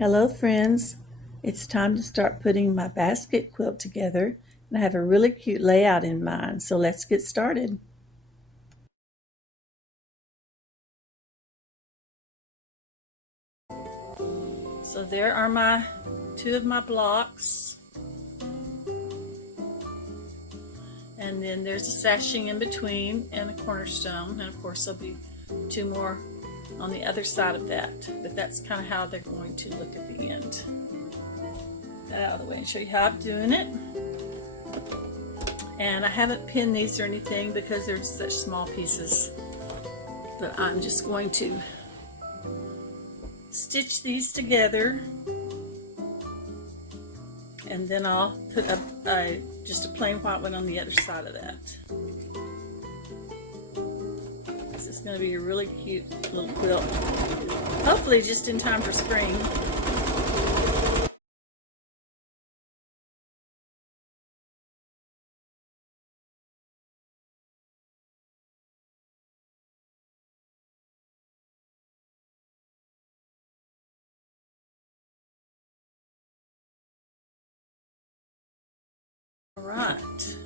Hello friends, it's time to start putting my basket quilt together and I have a really cute layout in mind, so let's get started. So there are my two of my blocks, and then there's a sashing in between and a cornerstone, and of course there'll be two more on the other side of that, but that's kind of how they're going to look at the end. Get that out of the way and show you how I'm doing it. And I haven't pinned these or anything because they're such small pieces, but I'm just going to stitch these together, and then I'll put just a plain white one on the other side of that. This is going to be a really cute little quilt, hopefully just in time for spring. All right.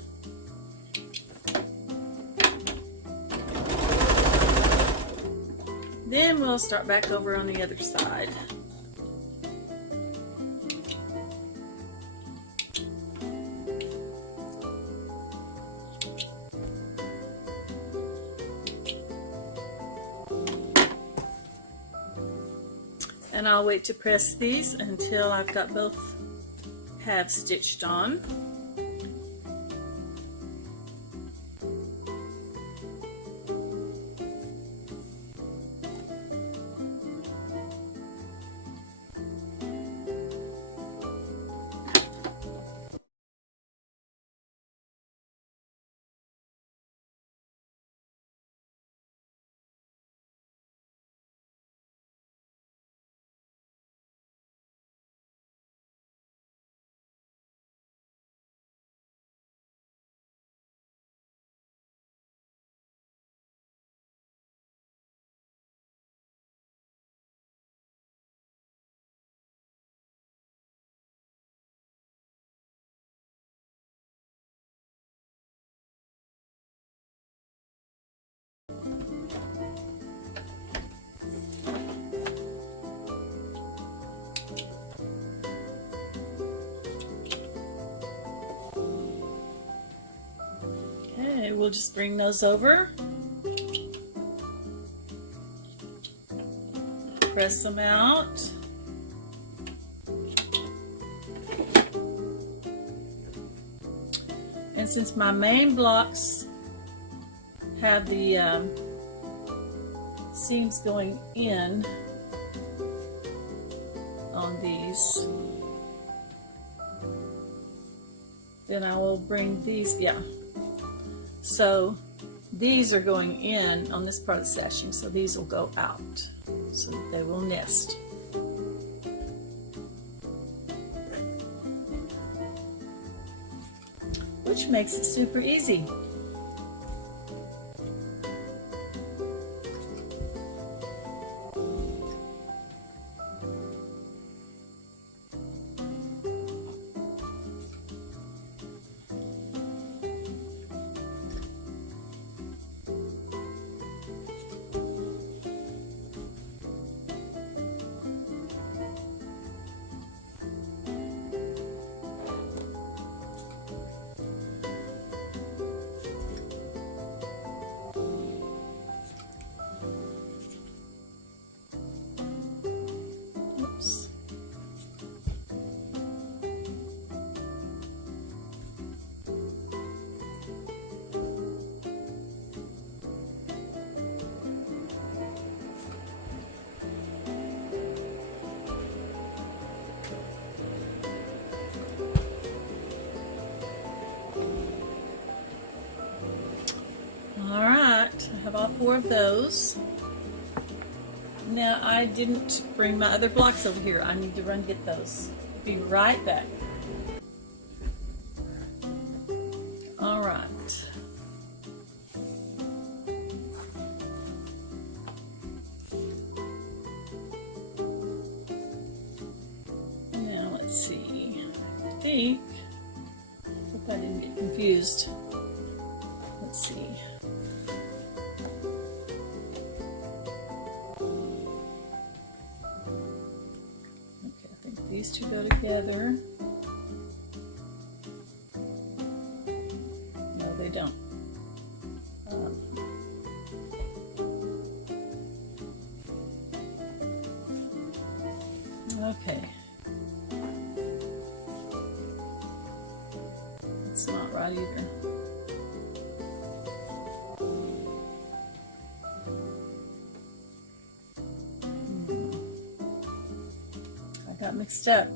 Then we'll start back over on the other side. And I'll wait to press these until I've got both halves stitched on. Okay, we'll just bring those over, press them out, and since my main blocks have the seams going in on these, then I will bring these, so these are going in on this part of the sashing, so these will go out, so they will nest. Which makes it super easy. I have all four of those. Now I didn't bring my other blocks over here. I need to run get those. Be right back. All right. think, hope I didn't get confused. Let's see. Okay, I think these two go together. No, they don't. Okay. It's not right either. I got mixed up.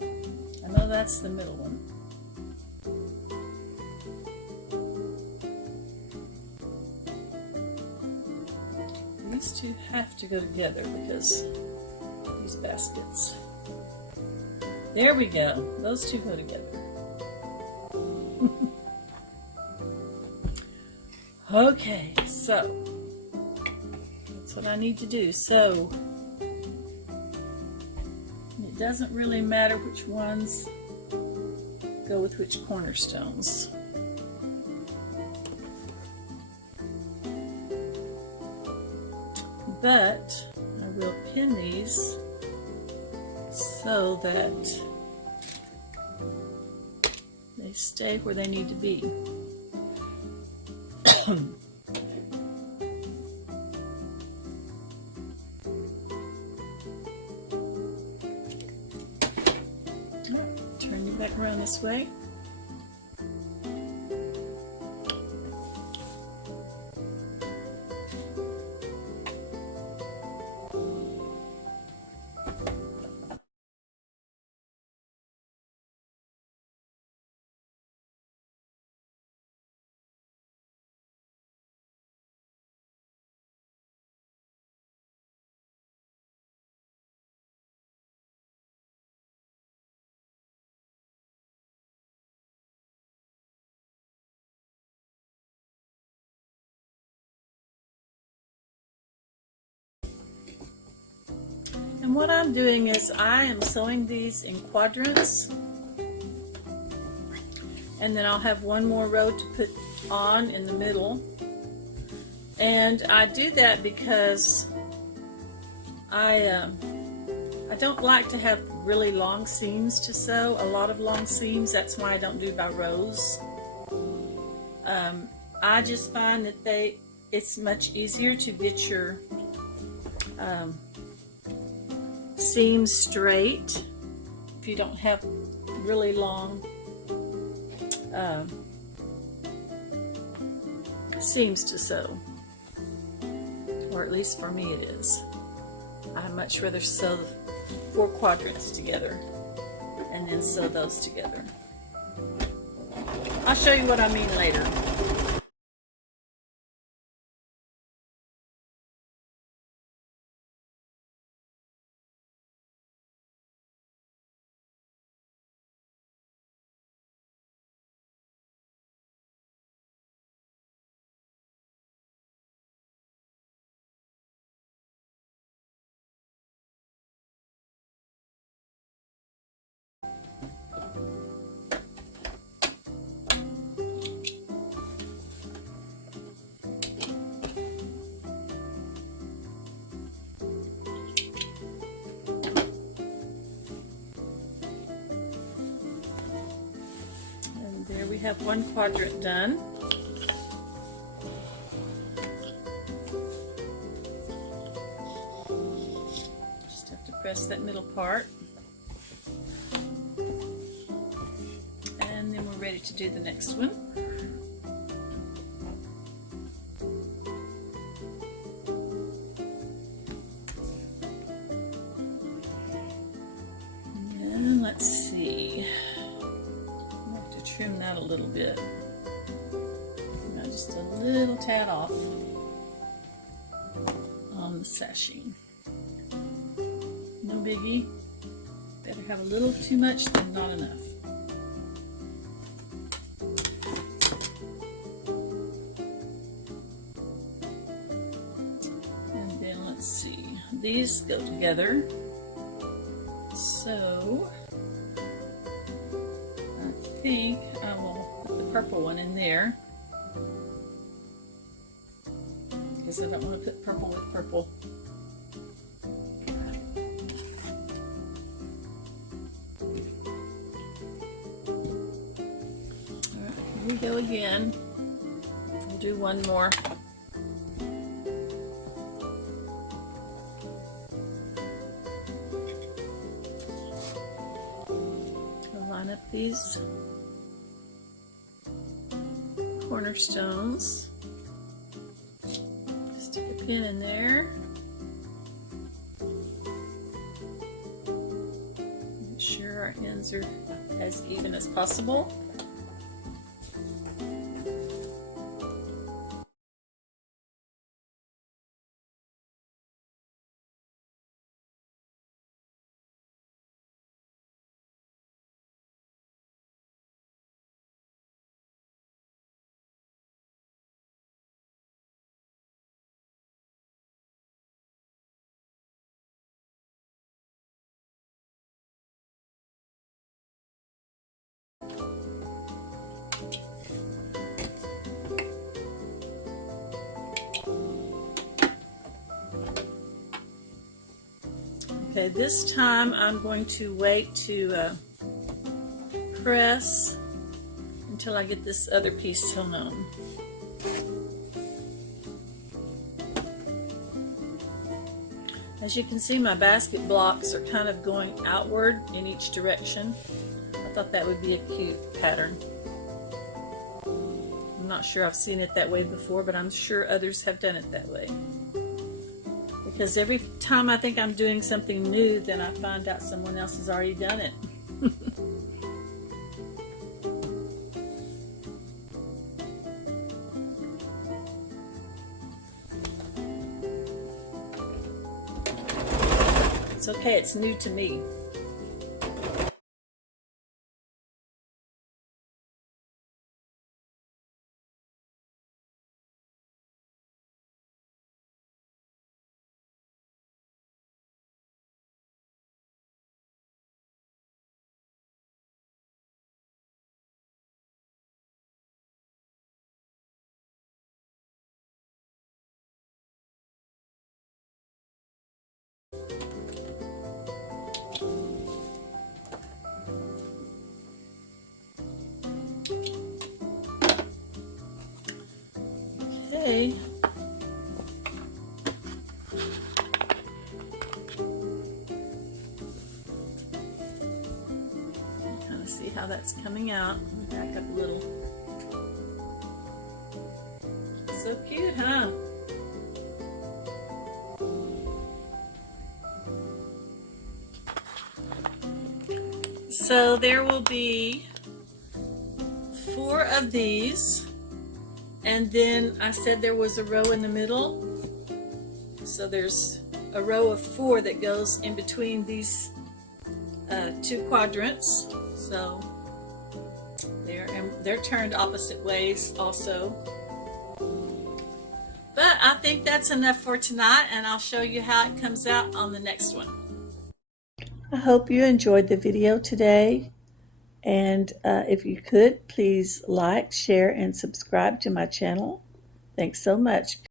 I know that's the middle one. These two have to go together because these baskets. There we go. Those two go together. Okay, so that's what I need to do. So it doesn't really matter which ones go with which cornerstones. But I will pin these so that they stay where they need to be. Turn you back around this way. And what I'm doing is I am sewing these in quadrants, and then I'll have one more row to put on in the middle. And I do that because I don't like to have really long seams to sew, a lot of long seams. That's why I don't do by rows. I just find that it's much easier to get your seams straight if you don't have really long seams to sew, or at least for me it is. I much rather sew the 4 quadrants together and then sew those together. I'll show you what I mean later. There we have 1 quadrant done. Just have to press that middle part. And then we're ready to do the next one. And let's see. Trim that a little bit. Now just a little tad off on the sashing. No biggie. Better have a little too much than not enough. And then let's see. These go together. So think I will put the purple one in there because I don't want to put purple with purple. Alright, here we go again. We'll do one more. I'll line up these cornerstones. Stick a pin in there. Make sure our ends are as even as possible. Okay, this time I'm going to wait to press until I get this other piece sewn on. As you can see, my basket blocks are kind of going outward in each direction. I thought that would be a cute pattern. I'm not sure I've seen it that way before, but I'm sure others have done it that way. Because every time I think I'm doing something new, then I find out someone else has already done it. It's okay, it's new to me. Okay. Kind of see how that's coming out. Back up a little. So cute, huh? So there will be 4 of these, and then I said there was a row in the middle, so there's a row of 4 that goes in between these 2 quadrants. So they're turned opposite ways also. But I think that's enough for tonight, and I'll show you how it comes out on the next one. I hope you enjoyed the video today, and if you could, please like, share, and subscribe to my channel. Thanks so much.